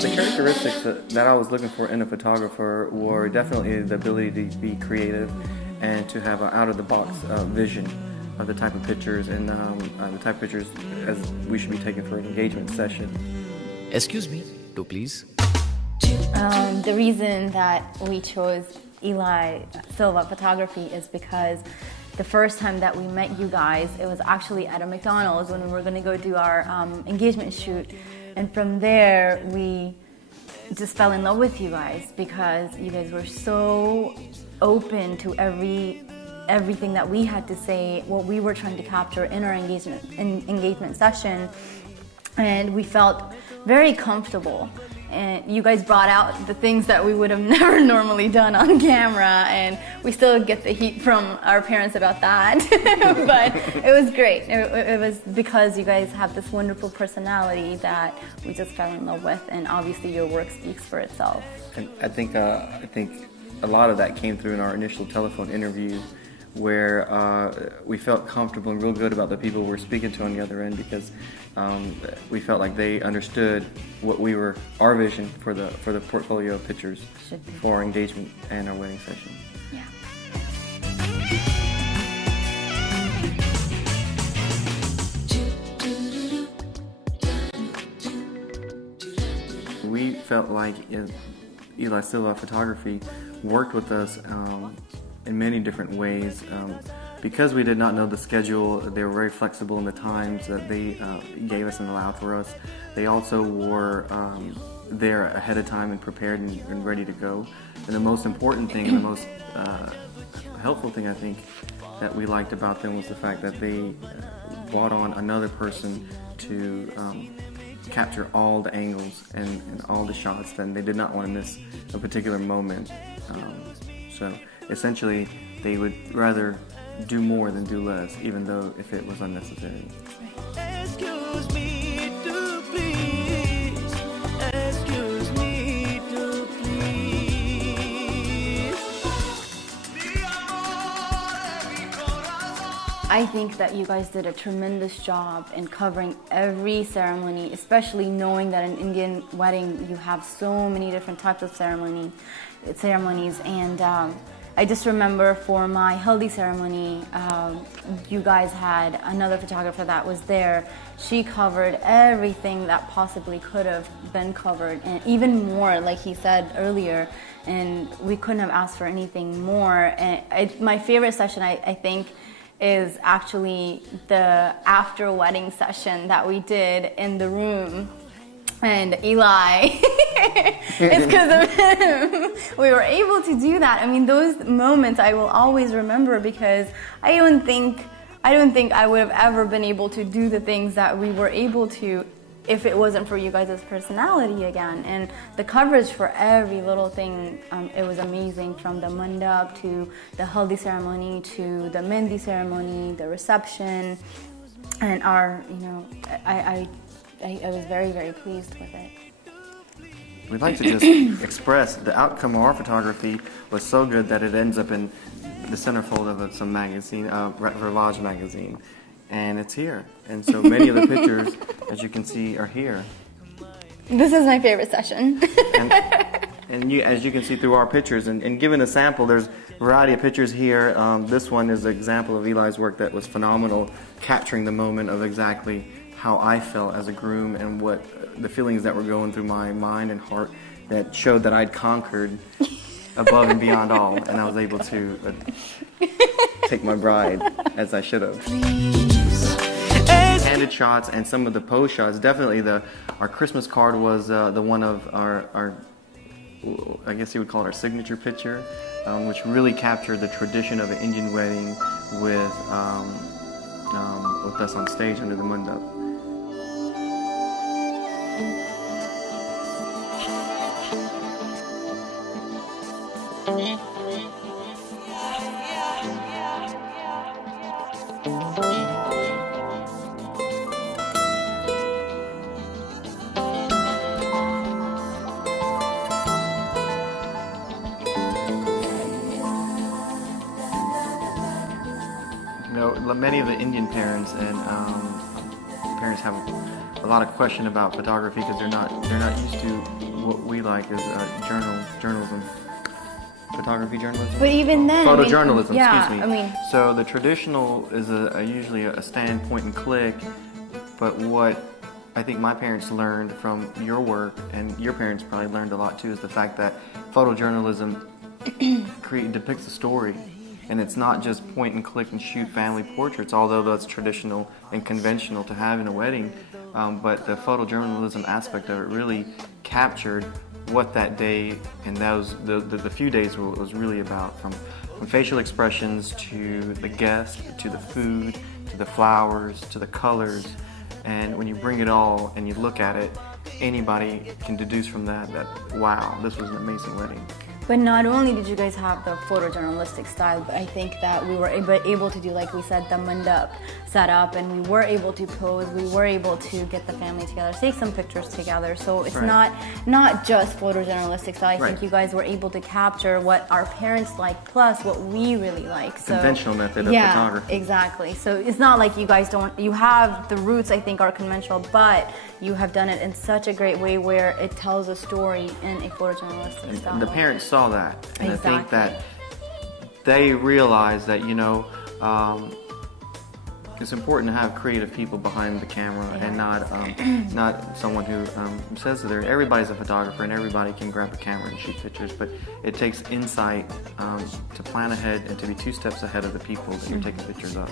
The characteristics that I was looking for in a photographer were definitely the ability to be creative and to have an out-of-the-box vision of the type of pictures and the type of pictures as we should be taking for an engagement session. Excuse me, do please. The reason that we chose Eli Silva Photography is because the first time that we met you guys, it was actually at a McDonald's when we were going to go do our engagement shoot. And from there, we just fell in love with you guys because you guys were so open to everything that we had to say, what we were trying to capture in our engagement session. And we felt very comfortable. And you guys brought out the things that we would have never normally done on camera, and we still get the heat from our parents about that. But it was great. It was because you guys have this wonderful personality that we just fell in love with, and obviously your work speaks for itself. And I think a lot of that came through in our initial telephone interview, where we felt comfortable and real good about the people we're speaking to on the other end, because we felt like they understood what our vision for the portfolio of pictures for our engagement and our wedding session. Yeah. We felt like Eli Silva Photography worked with us in many different ways. Because we did not know the schedule, they were very flexible in the times that they gave us and allowed for us. They also were there ahead of time and prepared and ready to go. And the most important thing and the most helpful thing I think that we liked about them was the fact that they brought on another person to capture all the angles and all the shots, and they did not want to miss a particular moment. So essentially, they would rather do more than do less, even though if it was unnecessary. Excuse me to please. Excuse me to please. I think that you guys did a tremendous job in covering every ceremony, especially knowing that in Indian wedding you have so many different types of ceremonies, and I just remember for my haldi ceremony, you guys had another photographer that was there. She covered everything that possibly could have been covered, and even more, like he said earlier, and we couldn't have asked for anything more. And my favorite session, I think, is actually the after wedding session that we did in the room. And Eli, it's because of him. We were able to do that. I mean, those moments I will always remember, because I don't think I would have ever been able to do the things that we were able to if it wasn't for you guys' personality again. And the coverage for every little thing, it was amazing, from the mandap to the haldi ceremony to the mehndi ceremony, the reception, and our, I was very, very pleased with it. We'd like to just express the outcome of our photography was so good that it ends up in the centerfold of some magazine, Rivage magazine, and it's here. And so many of the pictures, as you can see, are here. This is my favorite session. And as you can see through our pictures, and given a sample, there's a variety of pictures here. This one is an example of Eli's work that was phenomenal, capturing the moment of exactly how I felt as a groom and what the feelings that were going through my mind and heart, that showed that I'd conquered above and beyond all, and I was able to take my bride as I should have. Candid shots and some of the pose shots. Definitely our Christmas card was the one of our, I guess you would call it our signature picture, which really captured the tradition of an Indian wedding with us on stage under the mandap. Many of the Indian parents and parents have a lot of question about photography because they're not used to what we like is journalism. Photography journalism? But even then, photojournalism, yeah, excuse me. I mean, so the traditional is usually a stand, point, and click. But what I think my parents learned from your work, and your parents probably learned a lot too, is the fact that photojournalism depicts a story. And it's not just point and click and shoot family portraits, although that's traditional and conventional to have in a wedding. But the photojournalism aspect of it really captured what that day and the few days was really about, from facial expressions to the guest, to the food, to the flowers, to the colors. And when you bring it all and you look at it, anybody can deduce from that wow, this was an amazing wedding. but not only did you guys have the photojournalistic style, but I think that we were able to do, like we said, the mandap setup, and we were able to pose, we were able to get the family together, take some pictures together. So it's Right. not just photojournalistic style. I Right. think you guys were able to capture what our parents like, plus what we really like. So Conventional method of yeah, photography. exactly. So it's not like you guys don't, you have the roots, I think, are conventional, but you have done it in such a great way where it tells a story in a photojournalistic style. And the parents saw that, and I think Exactly. that they realized that it's important to have creative people behind the camera, and not someone who says that everybody's a photographer and everybody can grab a camera and shoot pictures, but it takes insight to plan ahead and to be 2 steps ahead of the people that you're taking pictures of.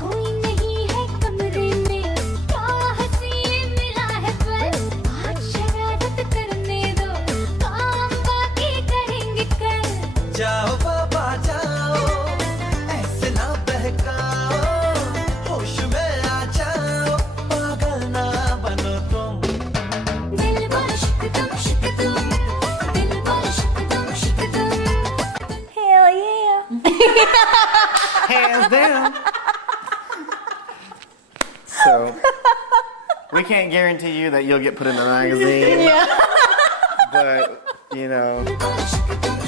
कोई नहीं है कमरे में क्या हंसी मिला है पर आज शरारत करने दो काम बाकी करेंगे कल जाओ बाबा जाओ, ऐसे ना बहकाओ, होश में आ जाओ, पागल ना बनो तुम। दिल बोल शिक तुम दिल बोल शिक तुम Hell yeah! Hands down. So we can't guarantee you that you'll get put in the magazine. Yeah. But दिल बोल शिक तुम